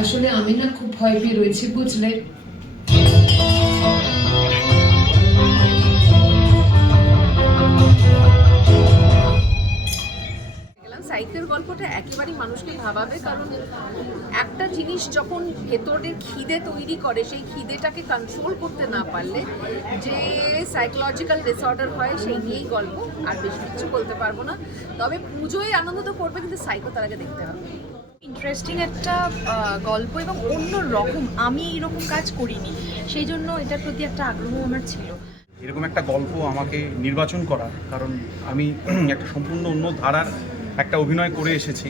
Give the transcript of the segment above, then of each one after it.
আসলে আমি না খুব ভয় পেয়ে রয়েছি, বুঝলে? সাইকেল গল্পটা একেবারেই মানুষকে ভাবাবে, কারণ একটা জিনিস যখন ভেতরের খিদে তৈরি করে, সেই খিদেটাকে কন্ট্রোল করতে না পারলে যে সাইকোলজিক্যাল ডিসঅর্ডার হয়, সেই নিয়েই গল্প, আর বেশি কিছু বলতে পারব না। তবে পুজোয় আনন্দ তো করবে, কিন্তু সাইকো তার আগে দেখতে হবে। ইন্টারেস্টিং একটা গল্প এবং অন্য রকম, আমি এরকম কাজ করিনি। সেই জন্য এটার প্রতি একটা আগ্রহ আমার ছিল। এরকম একটা গল্প আমাকে নির্বাচন করা কারণ আমি একটা সম্পূর্ণ অন্য ধারার একটা অভিনয় করে এসেছি।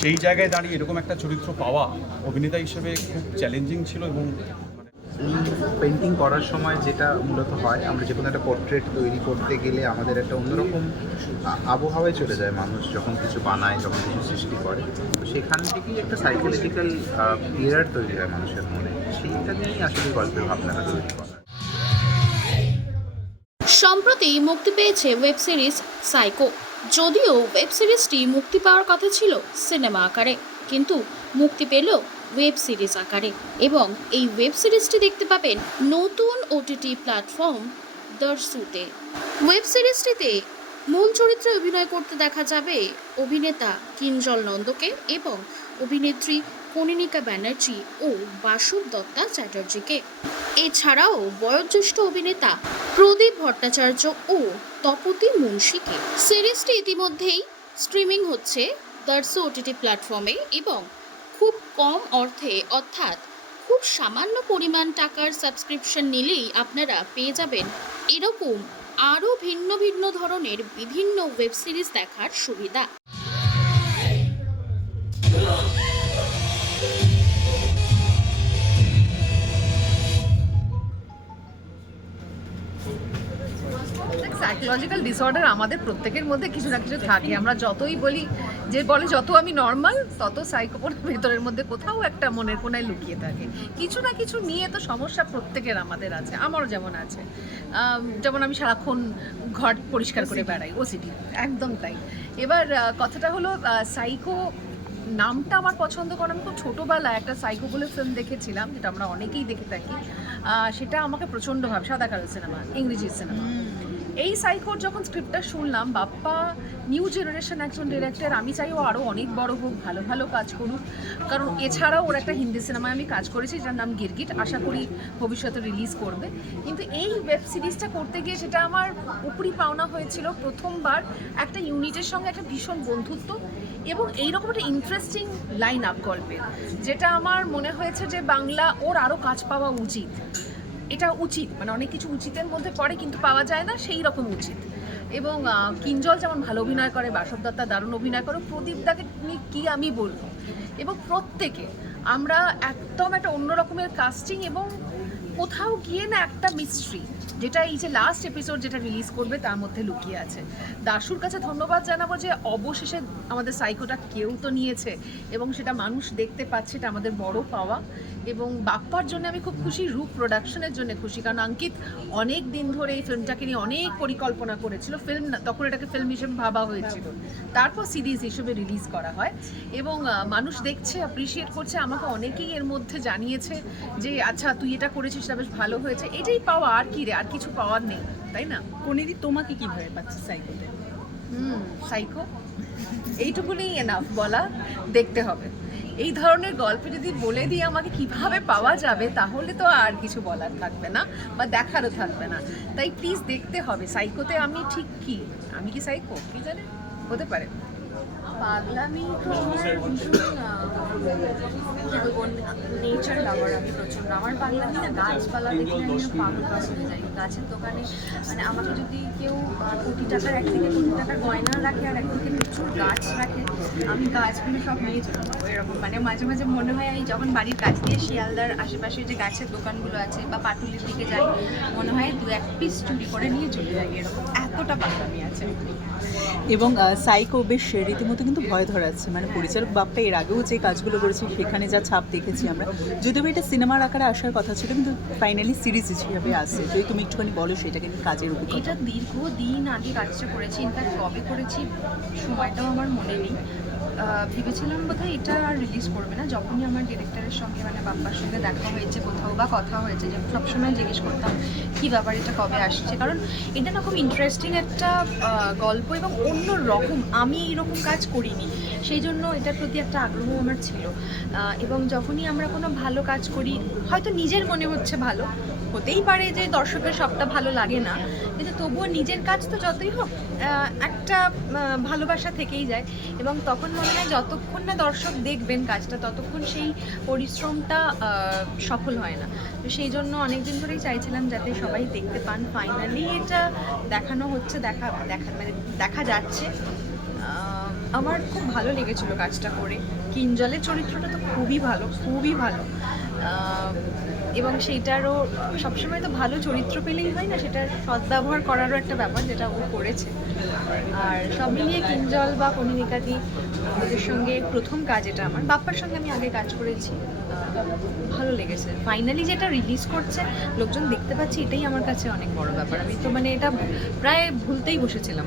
সেই জায়গায় দাঁড়িয়ে এরকম একটা চরিত্র পাওয়া অভিনেতা হিসেবে খুব চ্যালেঞ্জিং ছিল এবং পেন্টিং করার সময় যেটা মূলত হয়, আমরা যে কোনো একটা পোর্ট্রেট তৈরি করতে গেলে আমাদের একটা অন্যরকম আবহাওয়ায় চলে যায় মানুষ যখন কিছু বানায়, যখন কিছু সৃষ্টি করে। তো সেখান থেকেই একটা সাইকোলজিক্যাল ক্লিয়ার তৈরি হয় মানুষের মনে। সেইটা নিয়েই আসলে গল্পের ভাবনাটা তৈরি করা সম্প্রতি মুক্তি পেয়েছে ওয়েব সিরিজ সাইকো যদিও ওয়েব সিরিজটি মুক্তি পাওয়ার কথা ছিল সিনেমা আকারে, কিন্তু মুক্তি পেল ওয়েব সিরিজ আকারে এবং এই ওয়েব সিরিজটি দেখতে পাবেন নতুন ওটিটি প্ল্যাটফর্ম দর্শুতে। ওয়েব সিরিজটিতে মূল চরিত্রে অভিনয় করতে দেখা যাবে অভিনেতা কিঞ্জল নন্দকে এবং অভিনেত্রী কনিনিকা ব্যানার্জি ও বাসুব দত্তা চ্যাটার্জিকে। এছাড়াও বয়োজ্যেষ্ঠ অভিনেতা প্রদীপ ভট্টাচার্য ও তপতি মুন্সিকে। সিরিজটি ইতিমধ্যেই স্ট্রিমিং হচ্ছে দার্সো ওটিটি প্ল্যাটফর্মে এবং কম অর্থে, অর্থাৎ খুব সামান্য পরিমাণ টাকার সাবস্ক্রিপশন নিলেই আপনারা পেয়ে যাবেন এরকম আরও ভিন্ন ভিন্ন ধরনের বিভিন্ন ওয়েব সিরিজ দেখার সুবিধা। সাইকোলজিক্যাল ডিসঅর্ডার আমাদের প্রত্যেকের মধ্যে কিছু না কিছু থাকে। আমরা যতই বলি যে বলে যত আমি নর্মাল তত সাইকোপোর ভেতরের মধ্যে কোথাও একটা মনের কোনায় লুকিয়ে থাকে। কিছু না কিছু নিয়ে তো সমস্যা প্রত্যেকের আমাদের আছে আমারও যেমন আছে। যেমন আমি সারাক্ষণ ঘর পরিষ্কার করে বেড়াই ওসিডি একদম তাই। এবার কথাটা হলো সাইকো নামটা আমার পছন্দ কারণ আমি খুব ছোটোবেলায় একটা সাইকো বলে ফিল্ম দেখেছিলাম যেটা আমরা অনেকেই দেখে থাকি। সেটা আমাকে প্রচণ্ডভাবে সাদা কালো সিনেমা ইংরেজি সিনেমা এই সাইকোর যখন স্ক্রিপ্টটা শুনলাম, বাপ্পা নিউ জেনারেশন একজন ডিরেক্টর আমি চাই ও আরও অনেক বড় হোক, ভালো ভালো কাজ করুক। কারণ এছাড়াও ওর একটা হিন্দি সিনেমায় আমি কাজ করেছি, যার নাম গিরগিট, আশা করি ভবিষ্যতে রিলিজ করবে। কিন্তু এই ওয়েব সিরিজটা করতে গিয়ে সেটা আমার উপরি পাওনা হয়েছিল প্রথমবার একটা ইউনিটের সঙ্গে একটা ভীষণ বন্ধুত্ব এবং এইরকম একটা ইন্টারেস্টিং লাইন আপ গল্পের, যেটা আমার মনে হয়েছে যে বাংলা ওর আরও কাজ পাওয়া উচিত। এটা উচিত মানে অনেক কিছু উচিতের মধ্যে পড়ে কিন্তু পাওয়া যায় না, সেই রকম উচিত। এবং কিঞ্জল যেমন ভালো অভিনয় করে, বাসব দত্তা দারুণ অভিনয় করে, প্রদীপ দাকে কী আমি বলব? এবং প্রত্যেকে আমরা একদম একটা অন্য রকমের কাস্টিং এবং কোথাও গিয়ে না একটা মিস্ট্রি যেটা এই যে লাস্ট এপিসোড যেটা রিলিজ করবে তার মধ্যে লুকিয়ে আছে। দাসুর কাছে ধন্যবাদ জানাব যে অবশেষে আমাদের সাইকোটা কেউ তো নিয়েছে এবং সেটা মানুষ দেখতে পাচ্ছে, এটা আমাদের বড় পাওয়া। এবং বাপ্পার জন্য আমি খুব খুশি, রূপ প্রোডাকশনের জন্য খুশি, কারণ অঙ্কিত অনেক দিন ধরে এই ফিল্মটাকে নিয়ে অনেক পরিকল্পনা করেছিল। ফিল্ম তখন এটাকে ফিল্ম হিসেবে ভাবা হয়েছিল। তারপর সিরিজ হিসেবে রিলিজ করা হয়। এবং মানুষ দেখছে অ্যাপ্রিসিয়েট করছে, আমাকে অনেকেই এর মধ্যে জানিয়েছে যে আচ্ছা তুই এটা করেছিস সেটা বেশ ভালো হয়েছে। এটাই পাওয়া আর কি রে? আর কিছু পাওয়ার নেই তাই না? কোনেদি তোমাকে কীভাবে পাচ্ছে সাইকোতে? হুম সাইকো? এইটুকুনি এনাফ বলা দেখতে হবে। এই ধরনের গল্প যদি বলে দিয়ে আমাকে কীভাবে পাওয়া যাবে তাহলে তো আর কিছু বলার থাকবে না বা দেখারও থাকবে না। তাই প্লিজ দেখতে হবে সাইকোতে আমি ঠিক কি? আমি কি সাইকো? কি জানে? হতে পারে। পাগলামি তো আমার ভীষণ কি বলব নেচার লাভার আমি প্রচণ্ড আমার পাগলামি না গাছপালা দেখলে আমি পাগলা পাগল হয়ে যাই। গাছের দোকানে মানে আমাকে যদি কেউ কোটি টাকার একদিকে কোটি টাকার গয়না রাখে আর একদিকে প্রচুর গাছ রাখে আমি গাছগুলো সব নিয়ে চলে যাব এরকম। মানে মাঝে মাঝে মনে হয় আমি যখন বাড়ির কাছ দিয়ে শিয়ালদার আশেপাশে যে গাছের দোকানগুলো আছে বা পাটুলির দিকে যাই মনে হয় দু এক পিস চুরি করে নিয়ে চলে যাই এরকম। এতটা পাগলামি আছে। এবং সাইকো বেশ রীতিমতো কিন্তু ভয় ধরাচ্ছে মানে পরিচালক বাপ্পা এর আগেও যে কাজগুলো করেছে সেখানে যা ছাপ দেখেছি আমরা। যদিও এটা সিনেমার আকারে আসার কথা ছিল কিন্তু ফাইনালি সিরিজ হিসেবে আসছে। যদি তুমি একটুখানি বলো সেটাকে নিয়ে কাজের এটা অভিজ্ঞতা। দীর্ঘ দিন আগে কাজটা করেছি। ইনফ্যাক্ট কবে করেছি সময়টাও আমার মনে নেই। ভেবেছিলাম বোধহয় এটা আর রিলিজ করবে না। যখনই আমার ডিরেক্টরের সঙ্গে মানে বাপ্পার সঙ্গে দেখা হয়েছে কোথাও বা কথা হয়েছে, যে সবসময় জিজ্ঞেস করতাম, কী ব্যাপার, এটা কবে আসছে? কারণ এটা না খুব ইন্টারেস্টিং একটা গল্প এবং অন্য রকম আমি এরকম কাজ করিনি। সেই জন্য এটার প্রতি একটা আগ্রহ আমার ছিল। এবং যখনই আমরা কোনো ভালো কাজ করি, হয়তো নিজের মনে হচ্ছে ভালো, হতেই পারে যে দর্শকের সবটা ভালো লাগে না কিন্তু তবুও নিজের কাজ তো যতই হোক একটা ভালোবাসা থেকেই যায়। এবং তখন মনে হয় যতক্ষণ না দর্শক দেখবেন কাজটা, ততক্ষণ সেই পরিশ্রমটা সফল হয় না। তো সেই জন্য অনেকদিন ধরেই চাইছিলাম যাতে সবাই দেখতে পান। ফাইনালি এটা দেখানো হচ্ছে, দেখা দেখা মানে দেখা যাচ্ছে। আমার খুব ভালো লেগেছিল কাজটা করে। কিঞ্জলের চরিত্রটা তো খুবই ভালো খুবই ভালো। এবং সেইটারও সবসময় তো ভালো চরিত্র পেলেই হয় না, সেটার সদ্ব্যবহার করারও একটা ব্যাপার যেটা ও করেছে। আর সব মিলিয়ে কিঞ্জল বা কনিনিকাদি ওদের সঙ্গে প্রথম কাজ এটা আমার। বাপ্পার সঙ্গে আমি আগে কাজ করেছি। ভালো লেগেছে। ফাইনালি যেটা রিলিজ করছে, লোকজন দেখতে পাচ্ছে, এটাই আমার কাছে অনেক বড় ব্যাপার। আমি তো মানে এটা প্রায় ভুলতেই বসেছিলাম।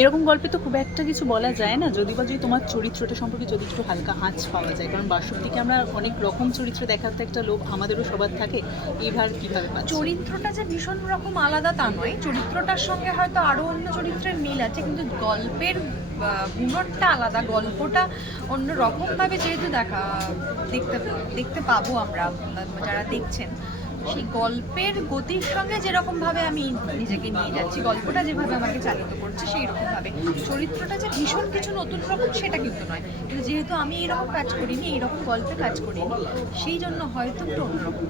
এরকম গল্পে তো খুব একটা কিছু বলা যায় না। যদি বা যদি তোমার চরিত্রটা সম্পর্কে যদি একটু হালকা আঁচ পাওয়া যায়, কারণ বাস্তব থেকে আমরা অনেক রকম চরিত্র দেখার তো একটা লোভ আমাদেরও সবার থাকে এইবার কীভাবে চরিত্রটা যে ভীষণ রকম আলাদা তা নয়। চরিত্রটার সঙ্গে হয়তো আরও অন্য চরিত্রের মিল আছে, কিন্তু গল্পের গুণটা আলাদা, গল্পটা অন্য রকমভাবে যেহেতু দেখা, দেখতে দেখতে পাবো আমরা যারা দেখছেন। সেই গল্পের গতির সঙ্গে যেরকমভাবে আমি নিজেকে নিয়ে যাচ্ছি, গল্পটা যেভাবে আমাকে চালিত করছে সেই রকমভাবে চরিত্রটা যে ভীষণ কিছু নতুন রকম সেটা কিন্তু নয়। কিন্তু যেহেতু আমি এইরকম কাজ করিনি এইরকম গল্পে কাজ করিনি, সেই জন্য হয়তো একটু অন্যরকম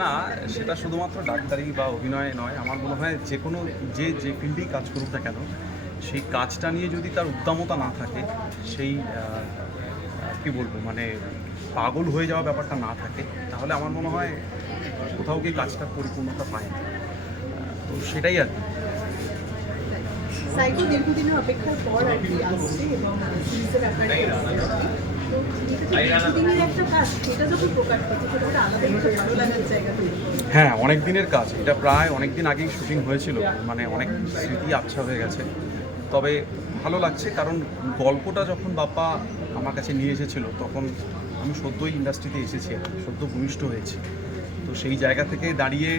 না, সেটা শুধুমাত্র ডাক্তারি বা অভিনয় নয়। আমার মনে হয় যে কোনো, যে যে ফিল্ডেই কাজ করুক না কেন, সেই কাজটা নিয়ে যদি তার উদ্দামতা না থাকে, সেই কি বলব মানে পাগল হয়ে যাওয়া ব্যাপারটা না থাকে তাহলে আমার মনে হয় কোথাও গিয়ে কাজটার পরিপূর্ণতা পায় না। তো সেটাই আর কি। দীর্ঘদিনের অপেক্ষার পর আর আসছে এবং সিরিজের। হ্যাঁ অনেক দিনের কাজ। এটা প্রায় অনেক দিন আগেই শুটিং হয়েছিল মানে অনেক স্মৃতি আবছা হয়ে গেছে। তবে ভালো লাগছে কারণ গল্পটা যখন বাপ্পা আমার কাছে নিয়ে এসেছিল তখন আমি সদ্যই ইন্ডাস্ট্রিতে এসেছি সদ্য ভূমিষ্ঠ হয়েছি। তো সেই জায়গা থেকে দাঁড়িয়ে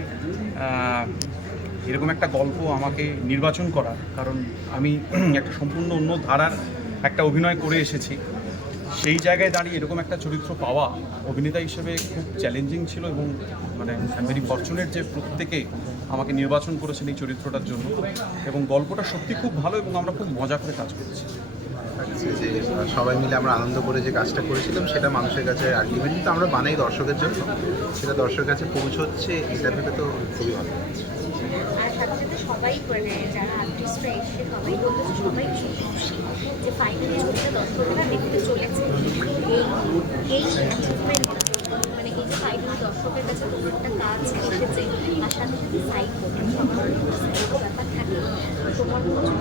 এরকম একটা গল্প আমাকে নির্বাচন করা কারণ আমি একটা সম্পূর্ণ অন্য ধারার একটা অভিনয় করে এসেছি। সেই জায়গায় দাঁড়িয়ে এরকম একটা চরিত্র পাওয়া অভিনেতা হিসেবে খুব চ্যালেঞ্জিং ছিল এবং মানে ভেরি ফরচুনেট যে প্রত্যেকে আমাকে নির্বাচন করেছেন এই চরিত্রটার জন্য এবং গল্পটা সত্যি খুব ভালো এবং আমরা খুব মজা করে কাজ করেছি। যে সবাই মিলে আমরা আনন্দ করে যে কাজটা করেছিলাম, সেটা মানুষের কাছে আলটিমেটলি তো আমরা বানাই দর্শকের জন্য। সেটা দর্শকের কাছে পৌঁছচ্ছে এটা ভেবে তো খুবই ভালো। সাথে সাথে সবাই মানে যারা আর্টিস্টরা এসে সবাই বলতেছে, সবাই খুব খুশি যে ফাইনালি ছবিটা দর্শকরা দেখতে চলেছে। এই এই অ্যাচিভমেন্ট মানে এই যে ফাইনালি দর্শকের কাছে কোনো একটা কাজ এসেছে আর সাথে সাথে সাইড ব্যাপার থাকে, তোমার প্রচুর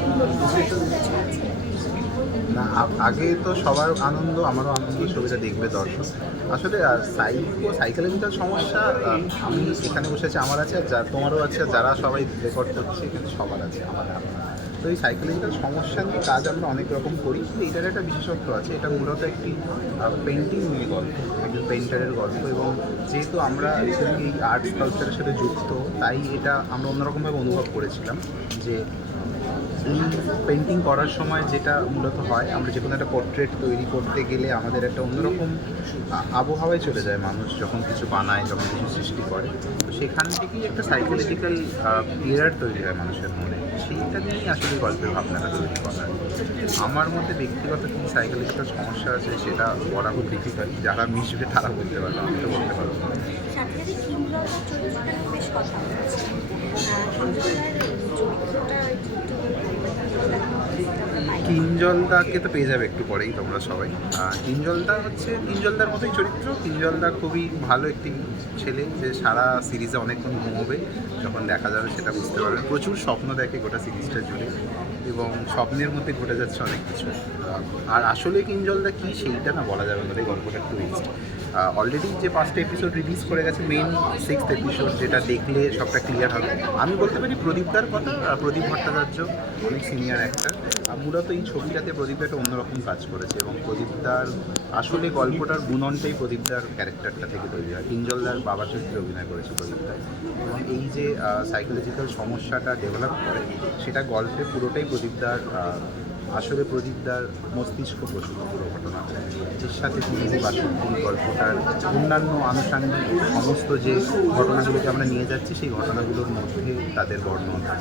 কিছু আছে? না আগে তো সবার আনন্দ, আমারও আনন্দ, ছবিটা দেখবে দর্শক আসলে সাইকেল সাইকেলের ভিতর সমস্যা আমি এখানে বসে আছি, আমার আছে যা তোমারও আছে যারা সবাই রেকর্ড করছে, এখানে সবার আছে, আমার। তো এই সাইকোলজিক্যাল সমস্যা নিয়ে কাজ আমরা অনেক রকম করি, কিন্তু এটার একটা বিশেষত্ব আছে, এটা মূলত একটি পেন্টিং নিয়ে গল্প, একজন পেন্টারের গল্প, এবং যেহেতু আমরা এই আর্ট কালচারের সাথে যুক্ত, তাই এটা আমরা অন্যরকমভাবে অনুভব করেছিলাম যে এই পেন্টিং করার সময় যেটা মূলত হয়, আমরা যে কোনো একটা পোর্ট্রেট তৈরি করতে গেলে আমাদের একটা অন্যরকম আবহাওয়ায় চলে যায় মানুষ যখন কিছু বানায়, যখন কিছু সৃষ্টি করে। তো সেখান থেকেই একটা সাইকোলজিক্যাল ক্লিয়ার তৈরি হয় মানুষের মনে। সেইটা নিয়েই আসলে গল্পের ভাবনাটা তৈরি করা। আমার মধ্যে ব্যক্তিগত কী সাইকোলজিক্যাল সমস্যা আছে, সেটা বলা খুব ডিফিকাল্ট যারা মিশবে তারা বলতে পারবে, আমি তো বলতে পারব না সাথে সাথে কিংলতার চরিত্রটা নিয়ে বেশ কথা হচ্ছে কিংলতার চরিত্রটা একটু কিঞ্জলদাকে তো পেয়ে যাবে একটু পরেই তোমরা সবাই। কিঞ্জলদা হচ্ছে কিঞ্জলদার মতোই চরিত্র। কিঞ্জলদা খুবই ভালো একটি ছেলে যে সারা সিরিজে অনেকক্ষণ ঘুমোবে। যখন দেখা যাবে সেটা বুঝতে পারবে। প্রচুর স্বপ্ন দেখে গোটা সিরিজটা জুড়ে এবং স্বপ্নের মধ্যে ঘটে যাচ্ছে অনেক কিছু। আর আসলে কিঞ্জলদা কী সেইটা না বলা যাবে না এই গল্পটা টুইস্ট অলরেডি যে পাঁচটা এপিসোড রিলিজ করে গেছে মেন সিক্স এপিসোড যেটা দেখলে সবটা ক্লিয়ার হবে। আমি বলতে পারি প্রদীপদার কথা প্রদীপ ভট্টাচার্য, অনেক সিনিয়র অ্যাক্টার মূলত এই ছবিটাতে প্রদীপদা একটা অন্যরকম কাজ করেছে এবং প্রদীপদার আসলে গল্পটার গুণনটাই প্রদীপদার ক্যারেক্টারটা থেকে তৈরি হয়। কিঞ্জলদার বাবা চরিত্রে অভিনয় করেছে প্রদীপদার এবং এই যে সাইকোলজিক্যাল সমস্যাটা ডেভেলপ করে, সেটা গল্পে পুরোটাই প্রদীপদার আসলে প্রদীপদার মস্তিষ্ক প্রসূত পুরো ঘটনাটা এর সাথে যে বাস্তবিক গল্পটার অন্যান্য আনুষাঙ্গিক সমস্ত যে ঘটনাগুলোকে আমরা নিয়ে যাচ্ছি, সেই ঘটনাগুলোর মধ্যে তাদের বর্ণনা।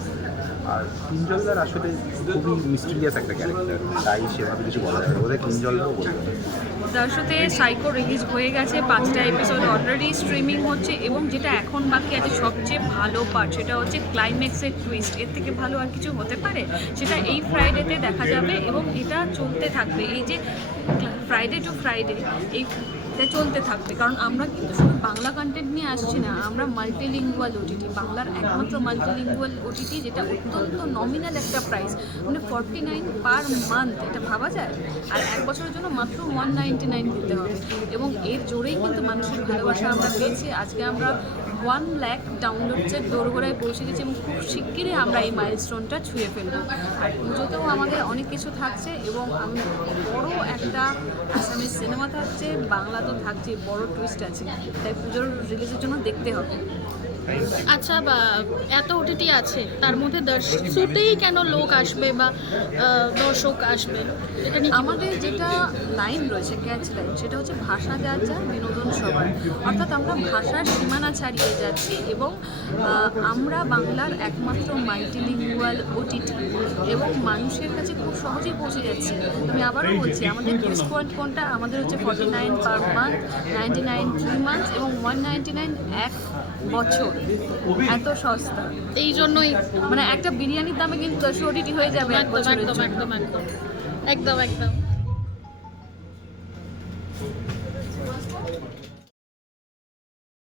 আর কিঞ্জলদার আসলে খুবই মিস্টিরিয়াস একটা ক্যারেক্টার তাই সেভাবে কিছু বলা ওদের বোধহয় কিঞ্জলদাও বলবে। সাথে সাইকো রিলিজ হয়ে গেছে, পাঁচটা এপিসোড অলরেডি স্ট্রিমিং হচ্ছে এবং যেটা এখন বাকি আছে সবচেয়ে ভালো পার্ট সেটা হচ্ছে ক্লাইম্যাক্সের টুইস্ট এর থেকে ভালো আর কিছু হতে পারে? সেটা এই ফ্রাইডেতে দেখা যাবে এবং এটা চলতে থাকবে। এই যে ফ্রাইডে টু ফ্রাইডে এই এটা চলতে থাকবে। কারণ আমরা কিন্তু শুধু বাংলা কন্টেন্ট নিয়ে আসছি না, আমরা মাল্টিলিঙ্গুয়াল ওটিটি বাংলার একমাত্র মাল্টিলিঙ্গুয়াল ওটিটি যেটা অত্যন্ত নমিনাল একটা প্রাইস মানে ফর্টি নাইন পার মান্থ এটা ভাবা যায়? আর এক বছরের জন্য মাত্র ওয়ান নাইনটি নাইন দিতে হবে। এবং এর জোরেই কিন্তু মানুষের ভালোবাসা আমরা পেয়েছি। আজকে আমরা ওয়ান ল্যাক ডাউনলোডসের দোরগোড়ায় পৌঁছে গেছি এবং খুব শিগগিরই আমরা এই মাইলস্টোনটা ছুঁয়ে ফেলব। আর পুজোতেও আমাদের অনেক কিছু থাকছে এবং আমি বড় একটা আসামের সিনেমা থাকছে বাংলা তো থাকছে, বড় টুইস্ট আছে। তাই পুজোর রিলিজের জন্য দেখতে হবে। আচ্ছা বা এত ওটিটি আছে তার মধ্যে দর্শকতেই কেন লোক আসবে বা দর্শক আসবে? এটা নিয়ে আমাদের যেটা লাইন রয়েছে ক্যাচ লাইন সেটা হচ্ছে ভাষা যার যার বিনোদন সবার অর্থাৎ আমরা ভাষার সীমানা ছাড়িয়ে যাচ্ছি এবং আমরা বাংলার একমাত্র মাল্টিলিঙ্গুয়াল ওটিটি এবং মানুষের কাছে খুব সহজেই পৌঁছে যাচ্ছি। আমি আবারও বলছি আমাদের প্রেস পয়েন্ট কোনটা? আমাদের হচ্ছে forty nine per month ninety nine three month এবং ওয়ান নাইনটি নাইন এক বছর। এত সস্তা। এই জন্যই মানে একটা বিরিয়ানির দামে কিন্তু দশ হয়ে যাবে একদম একদম একদম একদম একদম একদম।